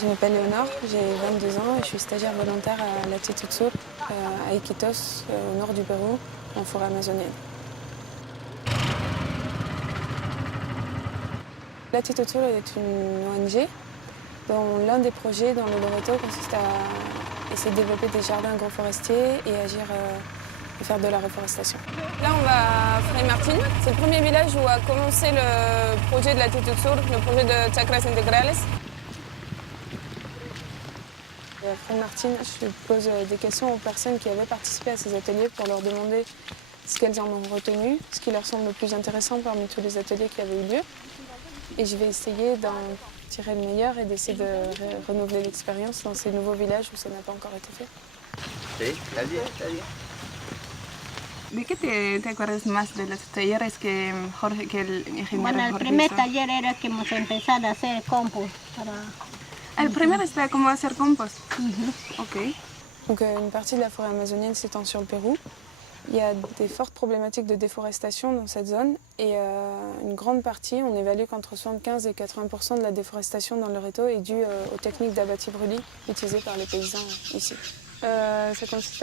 Je m'appelle Léonore, j'ai 22 ans et je suis stagiaire volontaire à Latitude Sur, à Iquitos, au nord du Pérou, en forêt amazonienne. Latitude Sur est une ONG dont l'un des projets dans le Loreto consiste à essayer de développer des jardins agroforestiers et agir et faire de la reforestation. Là, on va à Fray Martín. C'est le premier village où a commencé le projet de Latitude Sur, le projet de Chacras Integrales. À Fray Martín, je pose des questions aux personnes qui avaient participé à ces ateliers pour leur demander ce qu'elles en ont retenu, ce qui leur semble le plus intéressant parmi tous les ateliers qui avaient eu lieu. Et je vais essayer d'en tirer le meilleur et d'essayer de renouveler l'expérience dans ces nouveaux villages où ça n'a pas encore été fait. Sí, está bien, está bien. ¿De qué te acuerdas más de los talleres que Jorge, que el ingeniero Bueno, el Jorge primer hizo? taller era que hemos empezado a hacer compost para... El primero está cómo hacer compost. Ok. Donc une partie de la forêt amazonienne s'étend sur le Pérou. Il y a des fortes problématiques de déforestation dans cette zone et une grande partie, on évalue qu'entre 75 et 80% de la déforestation dans le Loreto est due aux techniques d'abattis-brûlis utilisées par les paysans ici. Ça consiste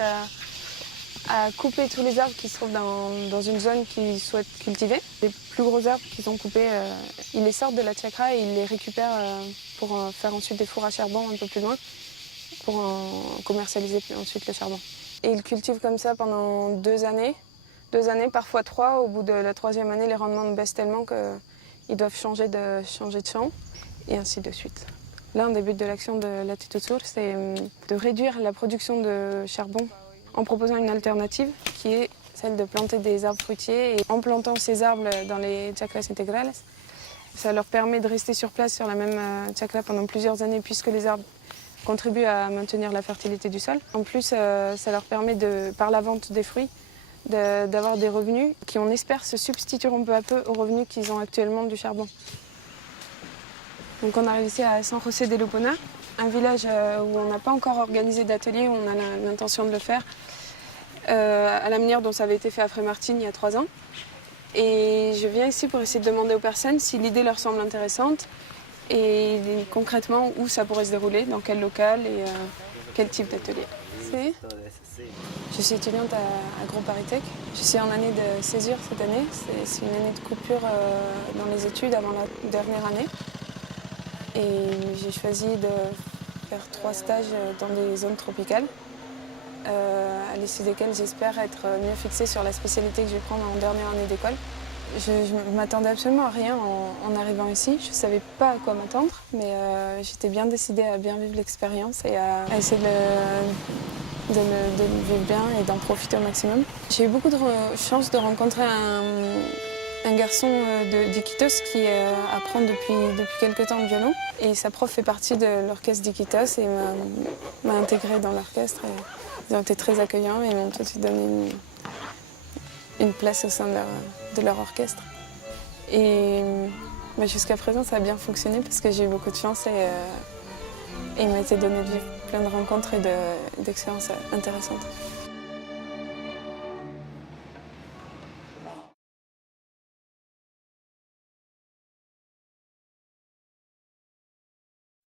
à couper tous les arbres qui se trouvent dans une zone qu'ils souhaitent cultiver. Les plus gros arbres qu'ils ont coupés, ils les sortent de la chacra et ils les récupèrent pour faire ensuite des fours à charbon un peu plus loin pour en commercialiser ensuite le charbon. Et ils cultivent comme ça pendant 2 années, parfois 3. Au bout de la 3e année, les rendements baissent tellement qu'ils doivent changer de champ et ainsi de suite. L'un des buts de l'action de Latitude Sur, c'est de réduire la production de charbon en proposant une alternative qui est celle de planter des arbres fruitiers. Et en plantant ces arbres dans les chacras integrales, ça leur permet de rester sur place sur la même chacra pendant plusieurs années puisque les arbres contribuent à maintenir la fertilité du sol. En plus, ça leur permet, par la vente des fruits, d'avoir des revenus qui, on espère, se substitueront peu à peu aux revenus qu'ils ont actuellement du charbon. Donc on arrive ici à San José de Lupona, un village où on n'a pas encore organisé d'atelier, où on a l'intention de le faire, à la manière dont ça avait été fait à Fray Martín il y a 3 ans. Et je viens ici pour essayer de demander aux personnes si l'idée leur semble intéressante et concrètement où ça pourrait se dérouler, dans quel local et quel type d'atelier. Je suis étudiante à AgroParisTech. Je suis en année de césure cette année. C'est une année de coupure dans les études avant la dernière année. Et j'ai choisi de faire 3 stages dans des zones tropicales, à l'issue desquels j'espère être mieux fixée sur la spécialité que je vais prendre en dernière année d'école. Je ne m'attendais absolument à rien en arrivant ici. Je ne savais pas à quoi m'attendre, mais j'étais bien décidée à bien vivre l'expérience et à essayer de le vivre bien et d'en profiter au maximum. J'ai eu beaucoup de chance de rencontrer un garçon d'Iquitos qui apprend depuis quelques temps le violon. Et sa prof fait partie de l'orchestre d'Iquitos et m'a intégrée dans l'orchestre. Ils ont été très accueillants et m'ont tout de suite donné une place au sein de leur orchestre. Et jusqu'à présent, ça a bien fonctionné parce que j'ai eu beaucoup de chance et il m'a été donné de vivre plein de rencontres et d'expériences intéressantes.